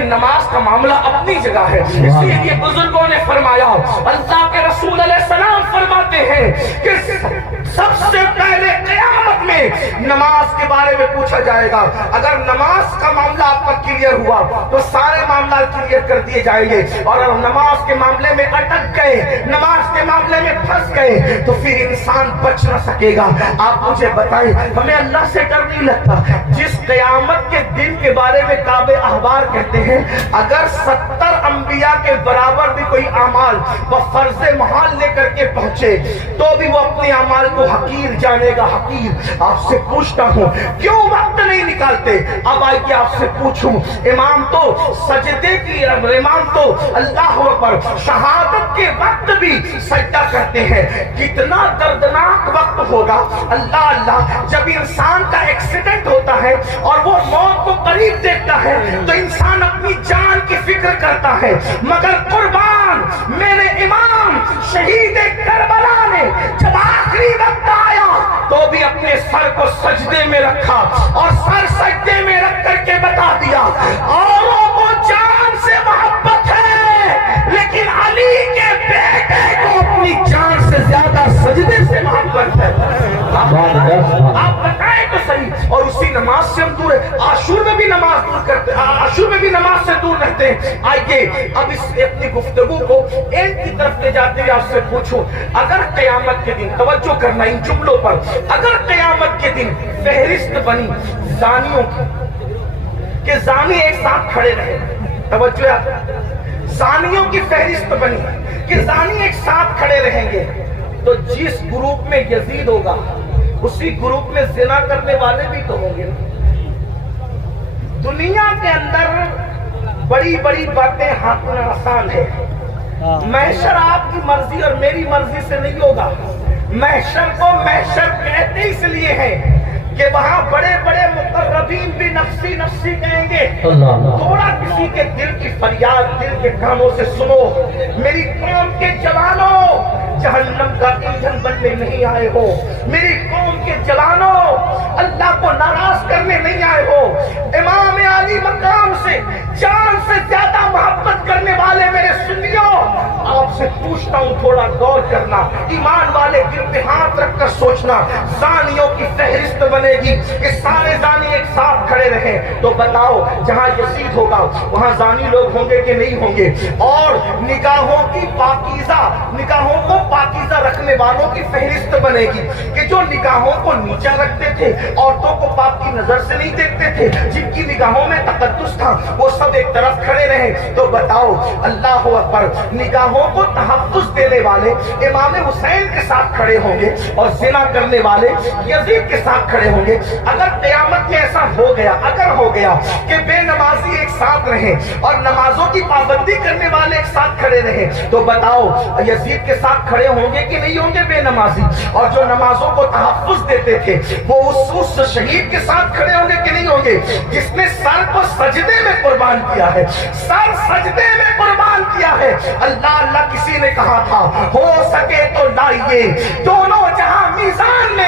لیکن نماز کا معاملہ اپنی جگہ ہے. اسی لیے بزرگوں نے فرمایا, اللہ کے رسول علیہ السلام فرماتے ہیں کہ سب سے پہلے قیامت میں نماز کے بارے میں پوچھا جائے گا. اگر نماز کا معاملہ آپ کا کلیئر ہوا تو سارے معاملات کلیئر کر دیے جائیں گے, اور اگر نماز کے معاملے میں اٹک گئے, نماز کے معاملے میں پھنس گئے, تو پھر انسان بچ نہ سکے گا. آپ مجھے بتائیں, ہمیں اللہ سے ڈر نہیں لگتا؟ جس قیامت کے دن کے بارے میں کعب احبار کہتے ہیں, اگر 70 انبیاء کے برابر بھی کوئی اعمال وہ فرض محال لے کر کے پہنچے تو بھی وہ اپنے اعمال کو حقیر جانے گا, حقیر. آپ سے پوچھتا ہوں کیوں وقت نہیں نکالتے؟ اب آئیے آپ سے پوچھوں, امام تو سجدے کی, امام تو اللہ اکبر شہادت کے وقت بھی سجدہ کرتے ہیں. کتنا دردناک وقت ہوگا اللہ اللہ جب انسان کا ایکسیڈنٹ ہوتا ہے اور وہ موت کو قریب دیکھتا ہے تو انسان اپنی جان کی فکر کرتا ہے, مگر قربان میرے امام شہید کربلا نے جب آخری وقت آیا تو بھی اپنے سر کو سجدے میں رکھا اور سر سجدے میں رکھ کر کے بتا دیا, اوروں کو جان سے محبت ہے لیکن علی کے بیٹے کو اپنی جان سے زیادہ سجدے سے محبت ہے. آپ بتائیں تو صحیح. اور اسی نماز سے ہم دور ہیں, عاشور میں بھی نماز دور کرتے, عاشور میں بھی نماز سے دور رہتے ہیں. آئیے اب اس اپنی گفتگو کو اینڈ کی طرف لے جاتے ہوئے آپ سے پوچھوں, اگر قیامت کے دن, توجہ کرنا ان جملوں پر, اگر قیامت کے دن فہرست بنی زانیوں کی کہ زانی ایک ساتھ کھڑے رہے, توجہ, زانیوں کی فہرست بنی کہ زانی ایک ساتھ کھڑے رہیں گے, تو جس گروپ میں یزید ہوگا اسی گروپ میں زنا کرنے والے بھی تو ہوں گے. دنیا کے اندر بڑی بڑی باتیں ہانکنا آسان ہے. محشر آپ کی مرضی اور میری مرضی سے نہیں ہوگا. محشر کو محشر کہتے اس لیے ہیں کہ وہاں بڑے بڑے مقربین بھی نفسی نفسی کہیں گے. تھوڑا کسی کے دل کی فریاد دل کے کانوں سے سنو, میری قوم کے جوانوں جہنم کا ایندھن بننے نہیں آئے ہو, میری قوم کے جوانوں اللہ کو ناراض کرنے نہیں آئے ہو. امام علی مقام سے جان سے زیادہ محبت کرنے والے میرے سنیوں, آپ سے پوچھتا ہوں تھوڑا غور کرنا, ایمان والے دل پہ ہاتھ رکھ کر سوچنا. زانیوں کی فہرست بنے گی کہ سارے زانی ایک ساتھ کھڑے رہیں, تو بتاؤ جہاں یزید ہوگا وہاں زانی لوگ ہوں گے کہ نہیں ہوں گے؟ اور نگاہوں کی پاکیزہ, نگاہوں کو پاکیزہ رکھنے والوں کی فہرست بنے گی کہ جو نگاہوں کو نیچا رکھتے تھے, عورتوں کو پاک کی نظر سے نہیں دیکھتے تھے, جن کی نگاہوں میں تقدس تھا, وہ سب ایک طرف کھڑے رہے. تو بتاؤ اللہ اکبر, نگاہوں کو تحفظ دینے والے امام حسین کے ساتھ کھڑے ہوں گے اور زنا کرنے والے یزید کے ساتھ کھڑے ہوں گے. اگر قیامت میں ایسا ہو گیا, اگر ہو گیا کہ بے نمازی ایک ساتھ رہیں اور نمازوں کی پابندی کرنے والے ایک ساتھ کھڑے رہیں, تو بتاؤ یزید کے ساتھ کھڑے ہوں گے کہ نہیں ہوں گے بے نمازی؟ اور جو نمازوں کو تحفظ دیتے تھے وہ اس شہید کے ساتھ کھڑے ہوں گے کہ نہیں ہوں گے جس نے سر کو سجدے میں قربان کیا ہے, سر سجدے میں قربان کیا ہے. اللہ اللہ کسی نے کہا تھا ہو سکے تو لائیے دونوں جہاں میزان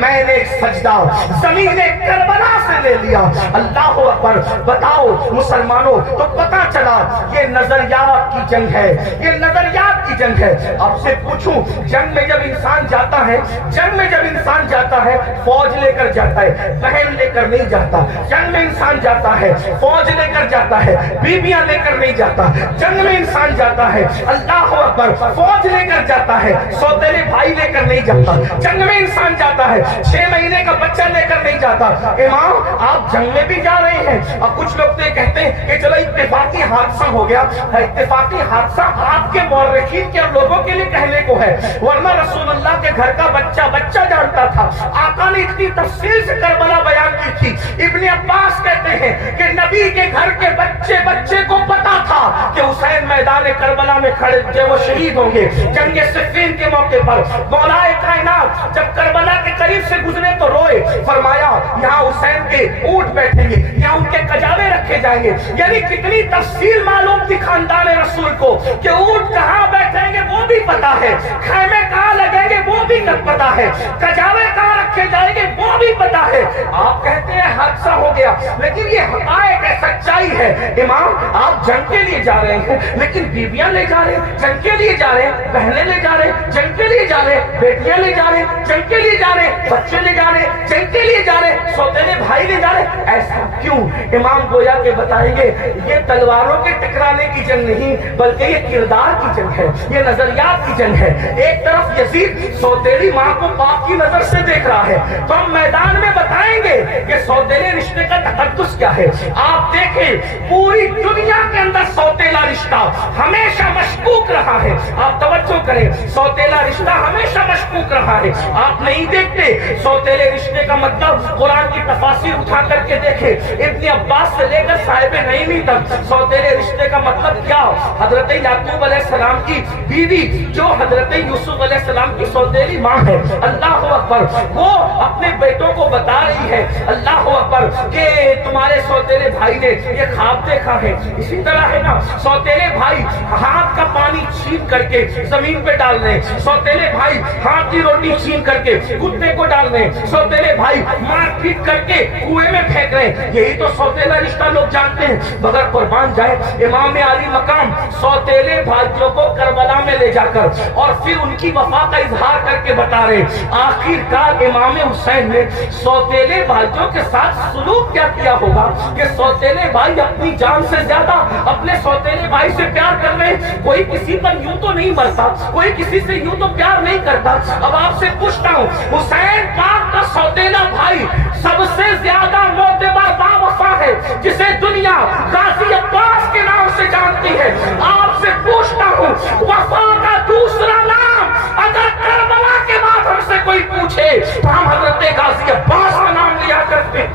میں نے سجدہ زمین کربلا سے لے لیا. اللہ اکبر. بتاؤ مسلمانوں, تو پتا چلا یہ نظریات کی جنگ ہے, یہ نظریات کی جنگ ہے. آپ سے پوچھوں, جنگ میں جب انسان جاتا ہے, جنگ میں جب انسان جاتا ہے فوج لے کر جاتا ہے, بہن لے کر نہیں جاتا. جنگ میں انسان جاتا ہے فوج لے کر جاتا ہے, بیویاں لے کر نہیں جاتا. جنگ میں انسان جاتا ہے اللہ اکبر فوج لے کر جاتا ہے, سوتیلے بھائی لے کر نہیں جاتا. جنگ میں انسان جاتا ہے 6 مہینے کا بچہ لے کر نہیں جاتا. امام آپ جنگ میں بھی جا رہے ہیں. اب کچھ لوگ تو کہتے ہیں کہ چلو اتفاقی حادثہ ہو گیا. اتفاقی حادثہ آپ کے مورخین کے لوگوں کے لیے کہنے کو ہے, ورنہ رسول اللہ کے گھر کا بچہ جانتا تھا. آقا نے اتنی تفصیل سے کربلا بیان کی تھی. ابن عباس کہتے ہیں کہ نبی کے گھر کے بچے کو پتا تھا کہ حسین میدان کربلا میں کھڑے جو وہ شہید ہوں گے جنگ صفین کے موقع پر. مولا کائنات جب کربلا کے قریب سے گزرے تو روئے, فرمایا یہاں حسین کے اونٹ بیٹھیں گے, یہاں ان کے کجاوے رکھے جائیں گے. یعنی کتنی تفصیل معلوم تھی خاندان رسول کو کہ اونٹ کہاں بیٹھیں گے وہ بھی پتا ہے, خیمے کہاں لگیں گے وہ بھی پتا ہے, کجاوے کہاں رکھے جائیں گے وہ بھی پتا ہے. آپ کہتے ہیں حادثہ ہو گیا, لیکن یہ حقائق ہے, سچائی سچائی ہے امام آپ جنگ کے لیے جا رہے ہیں لیکن بیویاں لے جا رہے ہیں جنگ کے لیے جا رہے ہیں, بہنیں لے جا رہے ہیں جنگ کے لیے جا رہے ہیں, بیٹیاں لے جا رہے ہیں جنگ کے لیے جا رہے ہیں, بچے لے جا رہے ہیں جنگ کے لیے جا رہے ہیں, سوتیلے بھائی لے جا رہے ہیں, ایسا کیوں؟ امام گویا کے بتائیں گے یہ تلواروں کے ٹکرانے کی جنگ نہیں بلکہ یہ کردار کی جنگ ہے, یہ نظریات کی جنگ ہے. ایک طرف یزید سوتیلی ماں کو پاپ کی نظر سے دیکھ رہا ہے تو ہم میدان میں بتائیں گے کہ سوتیلے رشتے کا تقدس کیا ہے. آپ دیکھیں پوری دنیا کے اندر سوتیلا رشتہ ہمیشہ مشکوک رہا ہے. آپ توجہ کریں, سوتیلا رشتہ ہمیشہ مشکوک رہا ہے. آپ نہیں دیکھتے سوتیلے رشتے کا مطلب قرآن کی تفاسیر اٹھا کر کے دیکھیں ابن عباس سے لے کر صاحب نعیمی تک سوتیلے رشتے کا مطلب کیا؟ حضرت یعقوب علیہ السلام کی بیوی جو حضرت یوسف علیہ السلام کی سوتیلی ماں ہے, اللہ اکبر, وہ اپنے بیٹوں کو بتا رہی ہے اللہ اکبر کہ تمہارے سوتیلے بھائی نے یہ خواب دیکھا ہے. اسی طرح ہے نا سوتیلے بھائی ہاتھ کا پانی چھین کر کے زمین پہ ڈال رہے ہیں, سوتیلے بھائی ہاتھ کی روٹی چھین کر کے کتے کو ڈال رہے ہیں, سوتیلے بھائی مار پیٹ کر کے کنویں میں پھینک رہے ہیں. یہی تو سوتیلا رشتہ لوگ جانتے ہیں. مگر قربان جائے امام علی مقام سوتیلے بھائیوں کو کربلا میں لے جا کر اور پھر ان کی وفا کا اظہار کر کے بتا رہے آخر کار امام حسین نے سوتیلے بھائیوں کے ساتھ سلوک کیا کیا ہوگا کہ سوتیلے بھائی اپنی جان سے زیادہ اپنے سوتیلے بھائی سے پیار کر رہے ہیں. کوئی کسی پر یوں تو نہیں مرتا, کوئی کسی سے یوں تو پیار نہیں کرتا. اب آپ سے پوچھتا ہوں حسین پاک کا سوتیلا بھائی سب سے زیادہ معتبر باوفا ہے جسے دنیا غازی عباس کے نام سے جانتی ہے. آپ سے پوچھتا ہوں وفا کا دوسرا نام اگر کربلا کے بعد ہم سے کوئی پوچھے تو ہم حضرت غازی عباس کا نام لیا کرتے.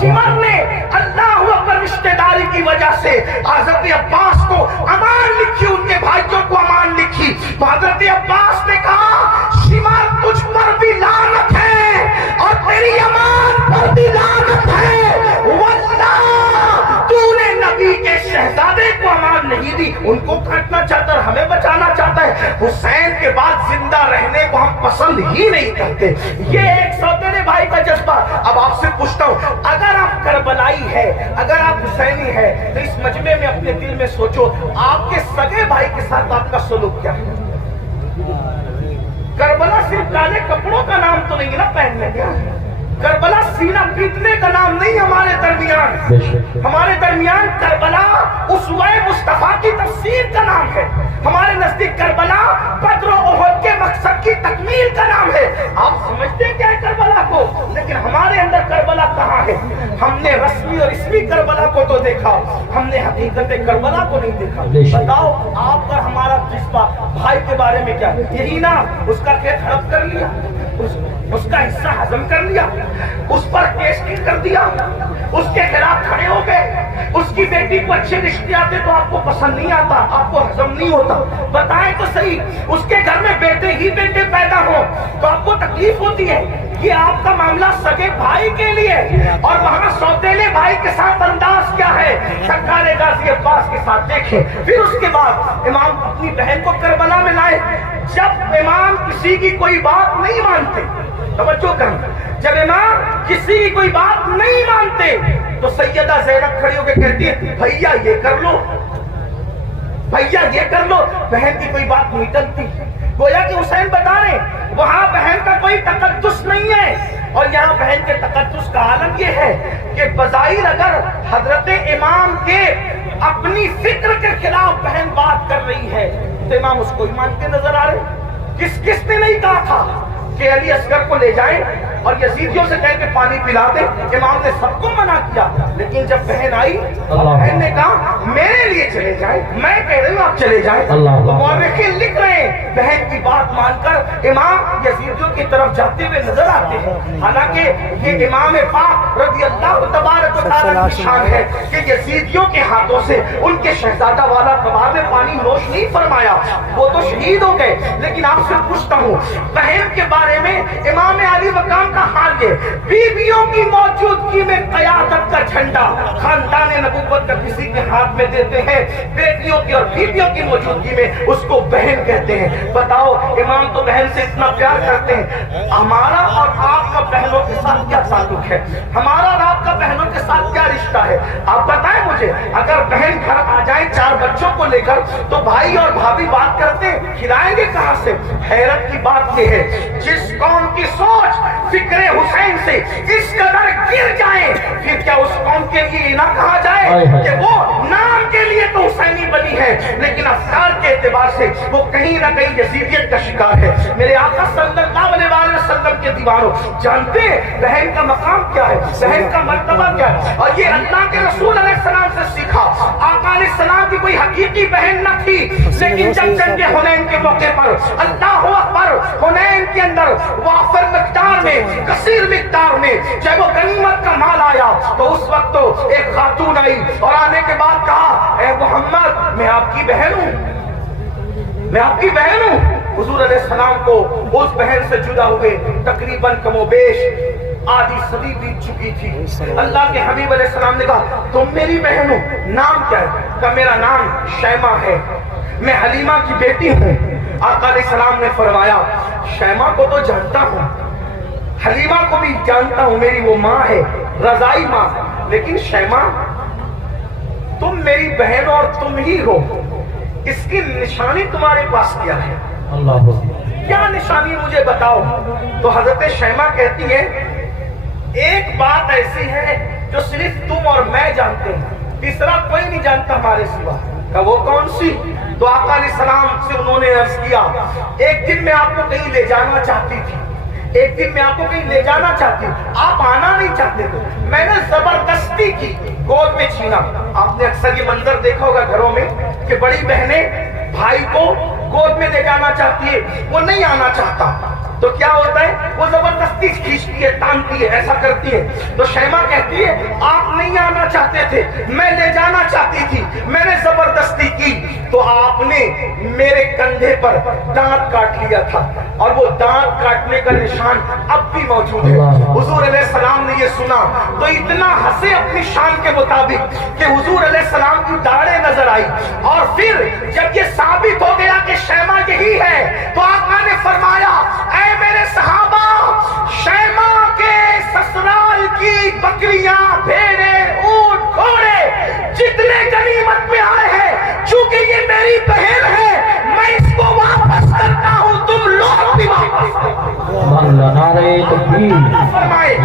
شمر نے اللہ اکبر رشتہ داری کی وجہ سے حضرت عباس کو امان لکھی, ان کے بھائیوں کو امان لکھی. حضرت عباس نے کہا شمر تجھ پر بھی لعنت ہے اور تیری امان پر بھی لعنت ہے, واللہ تو نے نبی کے شہزادے کو امان نہیں دی. ان کو کاٹنا چاہتا ہے, ہمیں بچانا چاہتا ہے. حسین کے بعد زندہ رہنے کو ہم پسند ہی نہیں کرتے. یہ ایک سوتیلے بھائی کا جذبہ. اب آپ سے پوچھتا ہوں اگر آپ کربلائی ہے, اگر آپ حسینی ہے تو اس مجمع میں اپنے دل میں سوچو آپ کے سگے بھائی کے ساتھ آپ کا سلوک کیا ہے. کربلا صرف کالے کپڑوں کا نام تو نہیں نا پہننے کا, کربلا سینہ پیٹنے کا نام نہیں. ہمارے درمیان کربلا اسوہ مصطفیٰ کی تفسیر کا نام ہے. ہمارے نزدیک کربلا بدر و احد کے مقصد کی تکمیل کا نام ہے. آپ سمجھتے کیا ہے کربلا کو, لیکن ہمارے اندر کربلا کہاں ہے؟ ہم نے رسمی اور اسمی کربلا کو تو دیکھا, ہم نے حقیقت کربلا کو نہیں دیکھا. بتاؤ آپ کا ہمارا جذبہ بھائی کے بارے میں کیا ہے؟ یہی نا اس کا کھیت ہڑپ کر لیا, اس کا حصہ ہضم کر لیا, اس پر کیس کر دیا, اس کے خلاف کھڑے ہو گئے. اس کی بیٹی کو اچھے رشتے آتے تو آپ کو پسند نہیں آتا, آپ کو ہضم نہیں ہوتا. بتائیں تو صحیح, اس کے گھر میں بیٹے ہی بیٹے پیدا ہو تو آپ کو تکلیف ہوتی ہے. یہ آپ کا معاملہ سگے بھائی کے لیے, اور وہاں سوتیلے بھائی کے ساتھ انداز کیا ہے سرکار غازی عباس کے ساتھ دیکھیں. پھر اس کے بعد امام اپنی بہن کو کربلا میں لائے. جب امام کسی کی کوئی بات نہیں مانتے, توجہ کریں, جب امام کسی کی کوئی بات نہیں مانتے تو سیدہ زینب کھڑی ہو کے کہتی ہے بھیا یہ کر لو, بھیا یہ کر لو. بہن کی کوئی بات نہیں ٹلتی. گویا کہ حسین بتا رہے وہاں بہن کا کوئی تقدس نہیں ہے, اور یہاں بہن کے تقدس کا عالم یہ ہے کہ بظاہر اگر حضرت امام کے اپنی فکر کے خلاف بہن بات کر رہی ہے تو امام اس کو ہی مانتے نظر آ رہے. کس نے نہیں کہا تھا کہ علی اصغر کو لے جائیں اور یزیدیوں سے کہہ کے پانی پلا دیں؟ امام نے سب کو منع کیا, لیکن جب بہن آئی بہن نے کہا میرے لیے چلے جائیں, میں کہہ رہی ہوں آپ چلے جائیں. تو مورخین لکھ رہے ہیں بہن کی بات مان کر امام یزیدیوں کی طرف جاتے ہوئے نظر آتے ہیں. حالانکہ یہ امام پاک رضی اللہ تبارک و تعالیٰ کی شان ہے کہ یزیدیوں کے ہاتھوں سے ان کے شہزادہ والا کباب میں پانی نوش نہیں فرمایا, وہ تو شہید ہو گئے. لیکن آپ سے پوچھتا ہوں بہن کے بارے میں امام علی مقام کا حال یہ, بیویوں کی موجودگی میں قیادت کا جھنڈا خاندان نبوت کا کسی کے ہاتھ میں دیتے ہیں, بیٹیوں کی اور بیویوں کی موجودگی میں اس کو بہن کہتے ہیں. بتاؤ امام تو بہن سے اتنا پیار کرتے ہیں. ہمارا اور آپ کا بہنوں کے ساتھ کیا تعلق ہے؟ ہمارا اور آپ کا بہنوں کے ساتھ کیا رشتہ ہے؟ آپ بتائیں مجھے، اگر بہن گھر آ جائے 4 بچوں کو لے کر تو بھائی اور بھابھی بات کرتے ہیں، کھلائیں گے کہاں سے؟ حیرت کی بات یہ ہے، جس قوم کی سوچ فکر حسین سے اس قدر گر جائے، پھر کیا اس قوم کے لیے یہ نہ کہا جائے کہ وہ نام کے لیے تو حسینی بنی ہے لیکن افکار کے اعتبار سے وہ کہیں نہ کہیں یزیدیت کا شکار ہے؟ میرے آقا صلی اللہ علیہ وسلم کے دیوانوں، جانتے ہیں بہن کا مقام کیا ہے، بہن کا مرتبہ کیا ہے؟ اور یہ اللہ کے رسول علیہ السلام سے سیکھا۔ آقا علیہ السلام کی کوئی حقیقی بہن نہ تھی، لیکن جب جنگ حنین کے موقع پر اللہ اکبر، حنین کے اندر وافر مقدار میں، کثیر مقدار میں جب وہ غنیمت کا مال آیا تو اس وقت تو ایک خاتون آئی اور آنے کے بعد کہا، اے محمد میں آپ کی بہن ہوں، میں آپ کی بہن ہوں۔ حضور علیہ السلام کو اس بہن سے جدا ہوئے تقریباً کم و بیش آدھی صدی بیت چکی تھی۔ اللہ کے حبیب علیہ السلام نے کہا، تم میری بہن ہو، نام کیا ہے؟ کہا میرا نام شیمہ ہے، میں حلیمہ کی بیٹی ہوں۔ آقا علیہ السلام نے فرمایا، شیمہ کو تو جانتا ہوں، حلیمہ کو بھی جانتا ہوں، میری وہ ماں ہے، رضائی ماں، لیکن شیمہ تم میری بہن اور تم ہی ہو، اس کی نشانی تمہارے پاس کیا ہے؟ اللہ کیا نشانی مجھے بتاؤ؟ تو حضرت شیمہ کہتی ہے، ایک بات ایسی ہے جو صرف تم اور میں جانتے ہیں، تیسرا کوئی نہیں جانتا ہمارے سوا۔ کہ وہ کون سی؟ تو آقا علیہ السلام سے انہوں نے عرض کیا، ایک دن میں آپ کو کہیں لے جانا چاہتی تھی، ایک دن میں آپ کو کہیں لے جانا چاہتی، آپ آنا نہیں چاہتے تھے، میں نے زبردستی کی، گود میں چھینا۔ آپ نے اکثر یہ منظر دیکھا ہوگا گھروں میں کہ بڑی بہنیں بھائی کو گود میں لے جانا چاہتی ہے، وہ نہیں آنا چاہتا تو کیا ہوتا ہے؟ وہ زبردستی کھینچتی ہے، تانتی ہے، ایسا کرتی ہے۔ تو شیمہ کہتی ہے، آپ نہیں آنا چاہتے تھے، میں لے جانا چاہتی تھی، میں نے زبردستی کی تو آپ نے میرے کندھے پر دانت کاٹ لیا تھا، اور وہ دانت کاٹنے کا نشان اب بھی موجود ہے۔ حضور علیہ السلام نے یہ سنا تو اتنا ہنسے اپنی شان کے مطابق کہ حضور علیہ السلام کی داڑھیں نظر آئی، اور پھر جب یہ ثابت ہو گیا کہ شیمہ یہی ہے تو آقا نے فرمایا، اے میرے صحابہ، شیمہ کے سسرال کی بکریاں، بھیڑے، اونٹ، گھوڑے جتنے غنیمت میں آئے ہیں، چونکہ یہ میری بہن ہے میں اس کو واپس کرتا ہوں، تم لوگ بھی واپس فرمائے۔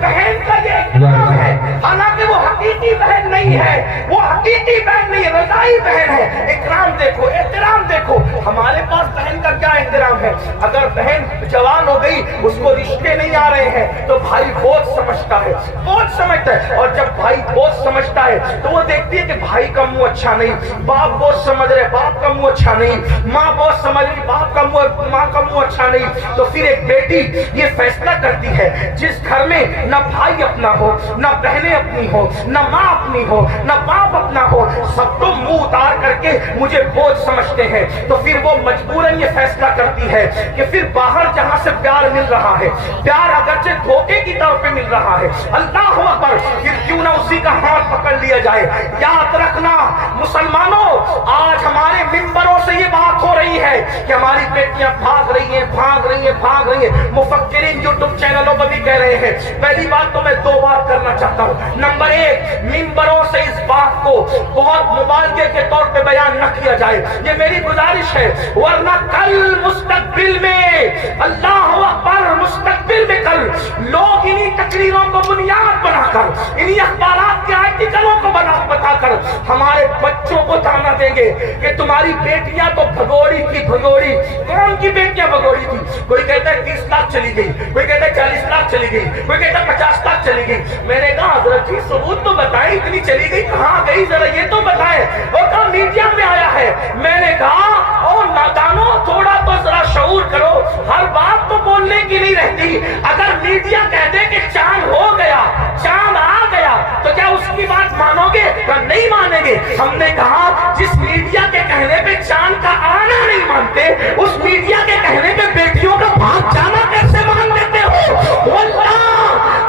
بہن کا یہ احترام ہے، حالانکہ وہ حقیقی بہن نہیں ہے، وہ حقیقی بہن نہیں ہے، رضائی بہن ہے۔ اکرام دیکھو، احترام دیکھو، ہمارے پاس بہن کا کیا احترام ہے؟ اگر بہن جوان ہو گئی، اس کو رشتے نہیں آ رہے ہیں تو بھائی بوجھ سمجھتا ہے، بوجھ سمجھتا ہے، اور جب بھائی بوجھ سمجھتا ہے تو وہ دیکھتی ہے کہ بھائی کا منہ اچھا نہیں، باپ بوجھ سمجھ رہے، باپ کا منہ اچھا نہیں، ماں بوجھ سمجھ رہی، باپ کا منہ، ماں کا منہ اچھا نہیں، تو پھر ایک بیٹی یہ فیصلہ کرتی ہے، جس گھر میں نہ بھائی اپنا ہو، نہ بہنیں اپنی ہو، نہ ماں اپنی ہو، نہ باپ اپنا ہو، سب کو منہ اتار کر کے مجھے بوجھ سمجھتے ہیں، تو پھر وہ مجبوراً یہ فیصلہ کرتی ہے کہ پھر باہر جہاں سے پیار مل رہا ہے، پیار اگرچہ دھوکے کی طور پہ مل رہا ہے، اللہ اکبر، پھر کیوں نہ اسی کا ہاتھ پکڑ لیا جائے۔ یاد رکھنا مسلمانوں، آج ہمارے ممبروں سے یہ بات ہو رہی ہے کہ ہماری بیٹیاں بھاگ رہی ہیں، بھاگ رہی ہیں، بھاگ رہی ہیں، مفکرین یوٹیوب چینلوں پر بھی کہہ رہے ہیں۔ پہلی بات تو میں 2 بات کرنا چاہتا ہوں۔ نمبر 1، ممبروں سے اس بات کو بہت مبالغے کے طور پہ بیان نہ کیا جائے، یہ میری گزارش ہے، ورنہ کل مستقبل میں، اللہ اکبر، مستقبل میں کل لوگ انہی تقریروں کو بنیاد بنا کر، انہی اخبارات کے آرٹیکلوں کو بتا کر ہمارے بچوں کو تانا دیں گے کہ تمہاری بیٹیاں تو بھگوڑی تھی، بھگوڑی۔ کون کی بیٹیاں بھگوڑی تھی؟ کوئی کہتا ہے 30 لاکھ چلی گئی، کوئی کہتا ہے 40 لاکھ چلی گئی، کوئی کہتا ہے 50 لاکھ چلی گئی۔ میں نے کہا حضرت جی ثبوت تو بتائیں، اتنی چلی گئی کہاں گئی، ذرا یہ تو بتائیں۔ اور کہا میڈیا میں آیا ہے۔ میں نے کہا اور نادانوں، تھوڑا تو ذرا شعور کرو، ہر بات تو بولنے کی نہیں رہتی۔ اگر میڈیا کہہ دے کہ چاند ہو گیا، چاند آ گیا، تو کیا اس کی بات مانو گے؟ نہیں مانیں گے۔ ہم نے کہا جس میڈیا کے کہنے پہ چاند کا آنا نہیں مانتے، اس میڈیا کے کہنے پہ بیٹیوں کا بھاگ جانا کیسے مان لیتے ہو؟ واللہ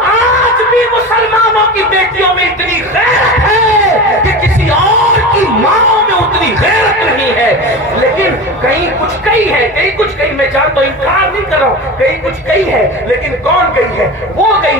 آج بھی مسلمانوں کی بیٹیوں میں اتنی غیرت ہے کہ کسی اور کی ماں میں اتنی غیرت نہیں ہے۔ لیکن کہیں کچھ کہی ہے، کہیں کچھ کہی، میں جانتا ہوں، انکار نہیں کر رہا ہوں، کہیں کچھ کہی ہے، لیکن کون گئی ہے؟ وہ گئی